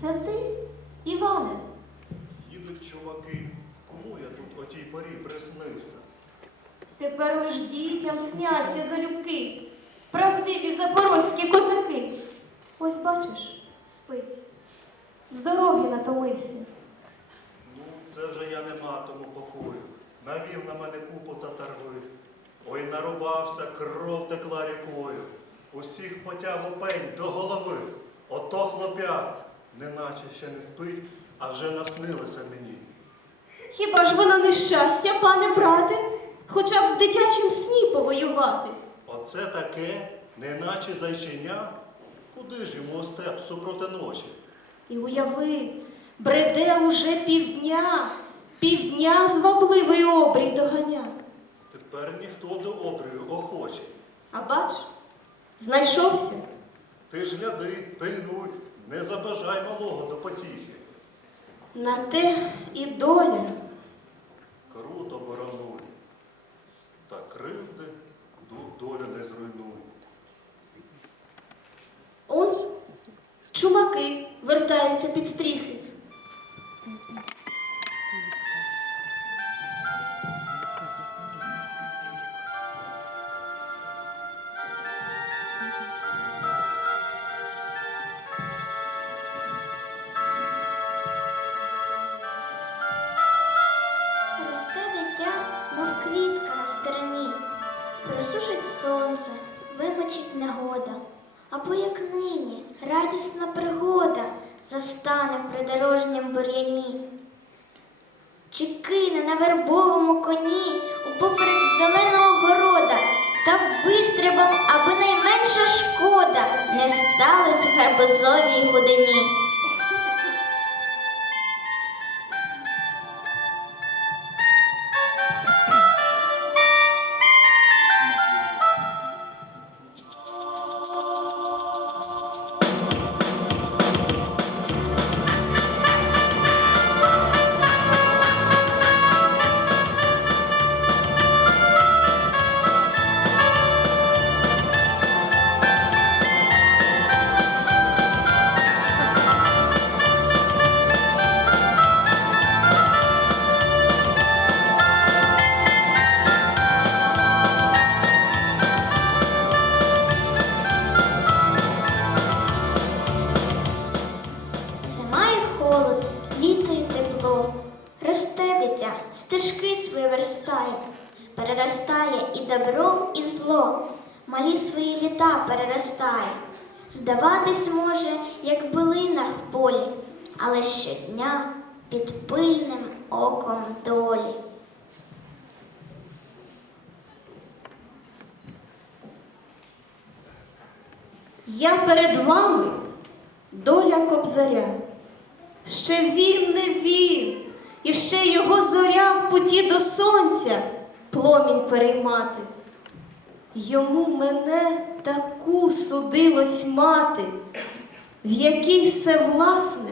Це ти, Іване? Їдуть чуваки, кому я тут о тій порі приснився? Тепер лиш дітям сняться залюбки, правдиві запорозькі козаки. Ось бачиш, спить, з дороги натомився. Ну, це вже я не матиму покою. Навів на мене купу татарви. Ой, нарубався, кров текла рікою. Усіх потяг у пень до голови. Ото хлоп'я, неначе ще не спить, а вже наснилося мені. Хіба ж воно нещастя, пане брате, хоча б в дитячім сні повоювати? Оце таке, неначе зайченя. Куди ж йому остеп супроти ночі? І уяви, бреде уже півдня, півдня звабливий обрій доганя. Тепер ніхто до обрію охоче. А бач, знайшовся. Ти ж гляди, пильнуй, не забажай малого до потіхи. На те і доля. Круто боронуй, та кривди долю не зруйнуй. Он чумаки вертаються під стріхи. Стороні, присушить сонце, вимочить негода, або як нині радісна пригода застане в придорожнім бур'яні. Чи кине на вербовому коні упоперек зеленого города та вистрибав, аби найменша шкода не сталась в гарбузовій гудині. Дитя, стежки свої верстає, переростає і добро, і зло, малі свої літа переростає. Здаватись може, як билина в полі, але щодня під пильним оком долі. Я перед вами доля кобзаря. Ще він не вів, і ще його зоря в путі до сонця пломінь переймати. Йому мене таку судилось мати, в якій все власне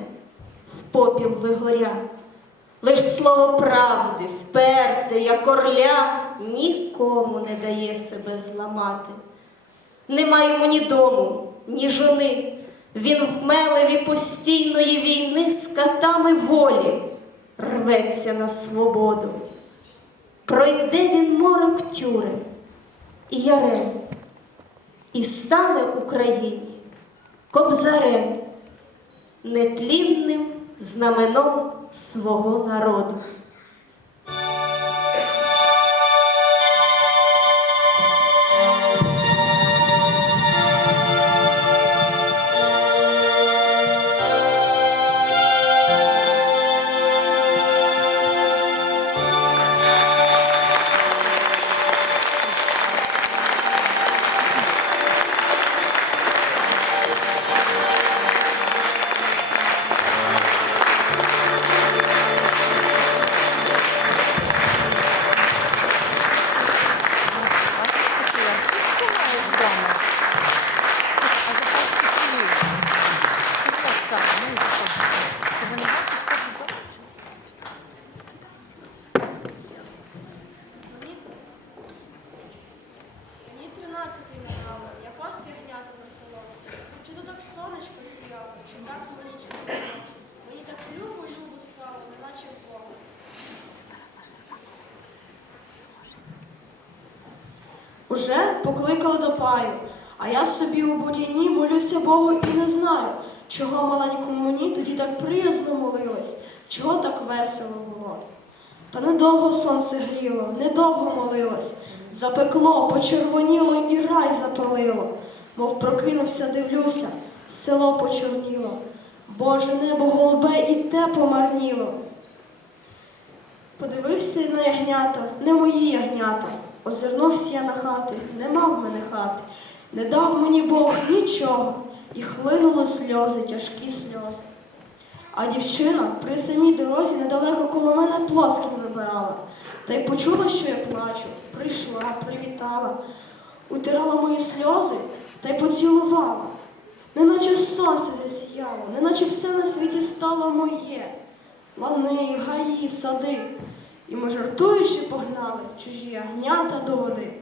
в попіл вигоря. Лиш слово правди, вперте, як орля, нікому не дає себе зламати. Нема йому ні дому, ні жони. Він в мелеві постійної війни з катами волі рветься на свободу. Пройде він морок тюрем і ярем, і стане Україні кобзарем, нетлінним знаменом свого народу. Уже покликали до паю, а я собі у бур'яні молюся Богу і не знаю, чого маленькому мені тоді так приязно молилось, чого так весело було. Та недовго сонце гріло, недовго молилось, запекло, почервоніло і рай запалило, мов прокинувся, дивлюся, село почорніло, Боже небо голубе і те помарніло. Подивився на ягнята, не мої ягнята. Озирнувся я на хати, нема в мене хати. Не дав мені Бог нічого, і хлинули сльози, тяжкі сльози. А дівчина при самій дорозі недалеко коло мене плоскін вибирала. Та й почула, що я плачу, прийшла, привітала, утирала мої сльози та й поцілувала. Неначе сонце засіяло, неначе все на світі стало моє. Лани, гаї, сади. І ми жартуючи погнали чужі ягнята до води.